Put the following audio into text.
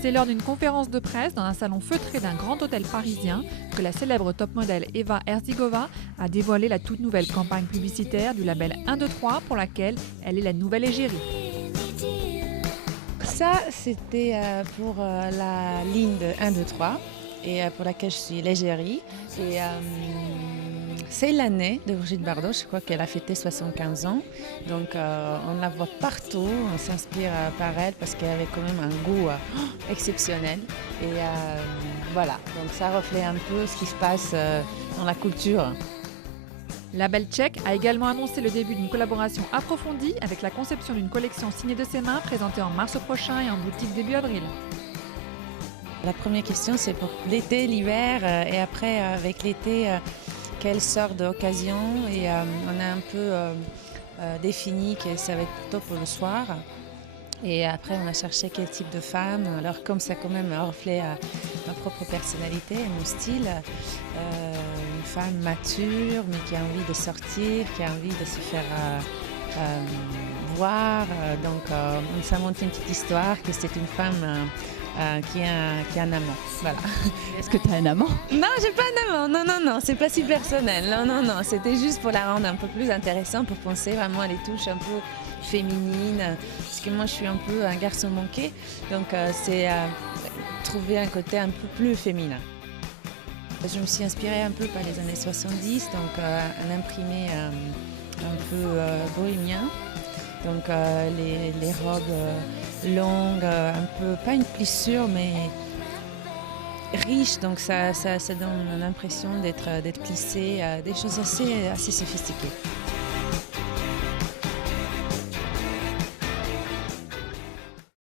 C'est lors d'une conférence de presse dans un salon feutré d'un grand hôtel parisien que la célèbre top modèle Eva Herzigova a dévoilé la toute nouvelle campagne publicitaire du label 1, 2, 3 pour laquelle elle est la nouvelle égérie. Ça, c'était pour la ligne de 1, 2, 3 et pour laquelle je suis l'égérie. Et c'est l'année de Brigitte Bardot, je crois qu'elle a fêté 75 ans. Donc on la voit partout, on s'inspire par elle parce qu'elle avait quand même un goût exceptionnel. Et voilà, donc ça reflète un peu ce qui se passe dans la culture. La belle tchèque a également annoncé le début d'une collaboration approfondie avec la conception d'une collection signée de ses mains présentée en mars prochain et en boutique début avril. La première question, c'est pour l'été, l'hiver et après avec l'été, quelle sorte d'occasion. Et on a un peu défini que ça va être plutôt pour le soir. Et après, on a cherché quel type de femme. Alors, comme ça, quand même, reflète ma propre personnalité et mon style. Une femme mature, mais qui a envie de sortir, qui a envie de se faire voir. Donc, ça montre une petite histoire que c'est une femme qui a un amant. Voilà. Est-ce que tu as un amant? Non, j'ai pas un amant. Non, c'est pas si personnel. Non. C'était juste pour la rendre un peu plus intéressante, pour penser vraiment à les touches un peu féminines. Parce que moi, je suis un peu un garçon manqué. Donc, c'est trouver un côté un peu plus féminin. Je me suis inspirée un peu par les années 70, donc un imprimé un peu bohémien. Donc les robes longues, un peu, pas une plissure, mais riche, donc ça donne l'impression d'être plissé, des choses assez sophistiquées.